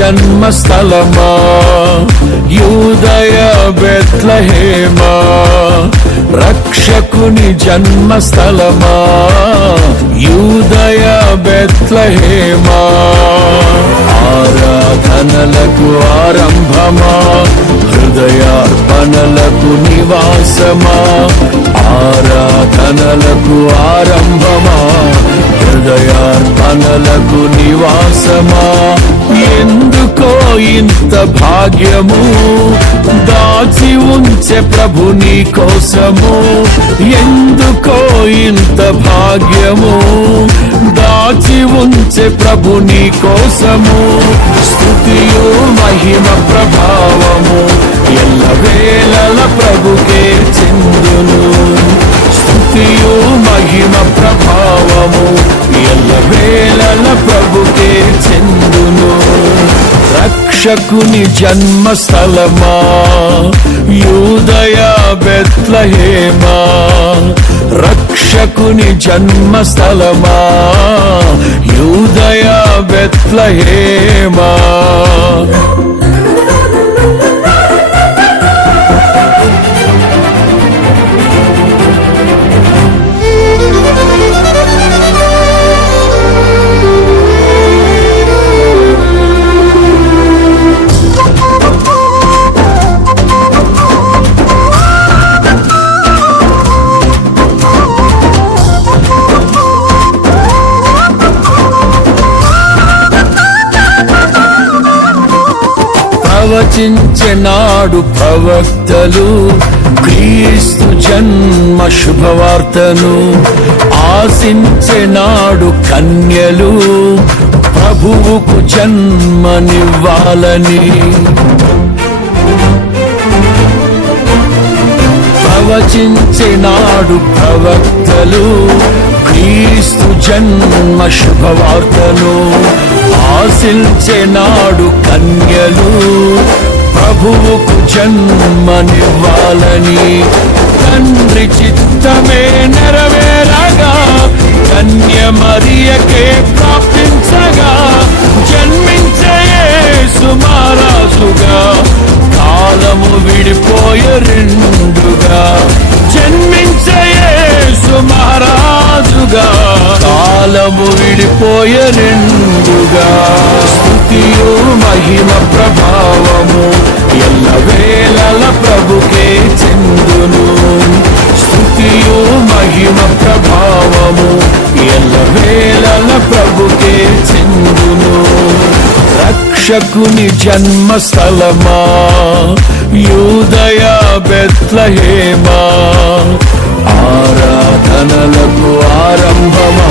జన్మస్థలమా యూదయ బెత్లెహేమా, రక్షకుని జన్మస్థలమా యూదయ బెత్లెహేమా. ఆరాధనలకు ఆరంభమా, హృదయార్పణలకు నివాసమా. ఆరాధనలకు ఆరంభమా, హృదయార్పణలకు నివాసమా. ఎందుకో ఇంత భాగ్యము దాచి ఉంచే ప్రభు నీ కోసము. ఎందుకో ఇంత భాగ్యము దాచి ఉంచే ప్రభు నీ కోసము. స్తుతియు మహిమ ప్రభావము ఎల్లవేళల ప్రభుకే చెందును. స్తుతియు మహిమ ప్రభావము ఎల్లవేళల ప్రభుకే చెందును. రక్షకుని జన్మస్థలమా యూదయ బెత్లెహేమా, రక్షకుని జన్మస్థలమా యూదయ బెత్లెహేమా. ప్రవచించెనాడు ప్రవక్తలు క్రీస్తు జన్మ శుభవార్తను. ఆశించెనాడు కన్యలు ప్రభువుకు జన్మనివ్వాలని. ప్రవచించెనాడు ప్రవక్తలు క్రీస్తు జన్మ శుభవార్తను. ఆశించెనాడు కన్యలు ప్రభువుకు జన్మనివ్వాలని. తండ్రి చిత్తమే నెరవేరగా కన్య మరియకే ప్రాప్తించగా జన్మించే యేసు మహారాజుగా కాలము విడిపోయే రెండుగా. జన్మించే యేసు మహారాజుగా కాలము విడిపోయే రెండుగా. స్తుతియు మహిమ ప్రభావము ఎల్లవేళల ప్రభుకే చెందును. స్తుతియు మహిమ ప్రభావము ఎల్లవేళల ప్రభుకే చెందును. రక్షకుని జన్మస్థలమా యూదయ బెత్లెహేమా, ఆరాధనలకు ఆరంభమా,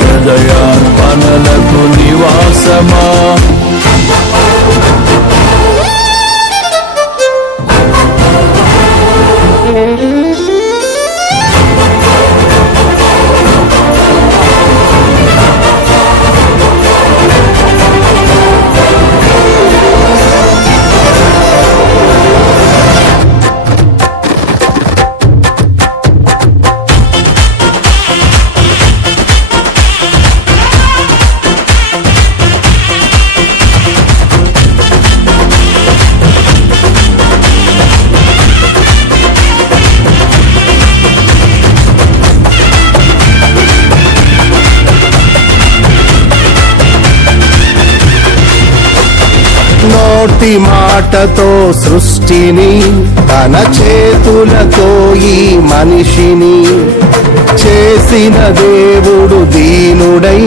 హృదయార్పణలకు నివాసమా. నోటి మాటతో సృష్టిని తన చేతులతో ఈ మనిషిని చేసిన దేవుడు దీనుడై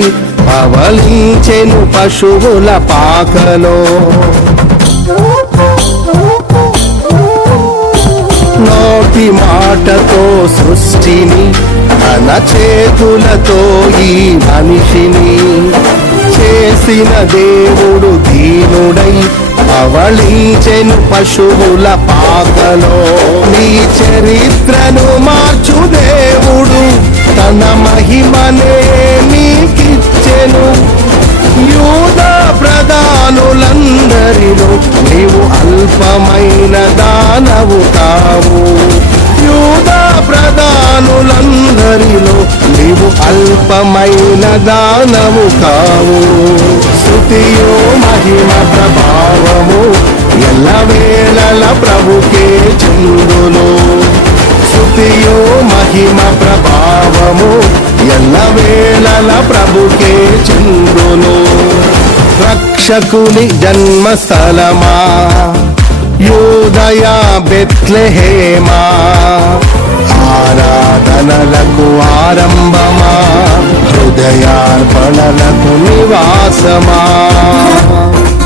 పవలించెను పశువుల పాకలో. నోటి మాటతో సృష్టిని తన చేతులతో ఈ మనిషిని చేసిన దేవుడు దీనుడై అవళించెను పశువుల పాకలో. నీ చరిత్రను మార్చు దేవుడు తన మహిమనే నీకిచ్చెను. యూదా ప్రధానులందరిలో నీవు అల్పమైన దానవు కావు. యూదా ప్రధానులందరిలో నీవు అల్పమైన దానవు కావు. స్తుతియు మహిమ ప్రభావము ఎల్లవేళల ప్రభుకే చెందును. స్తుతియు మహిమ ప్రభావము ఎల్లవేళల ప్రభుకే చెందును. రక్షకుని జన్మస్థలమా యూదయ బెత్లెహేమా, ఆరాధనలకు ఆరంభమా, హృదయార్పణలకు నివాసమా.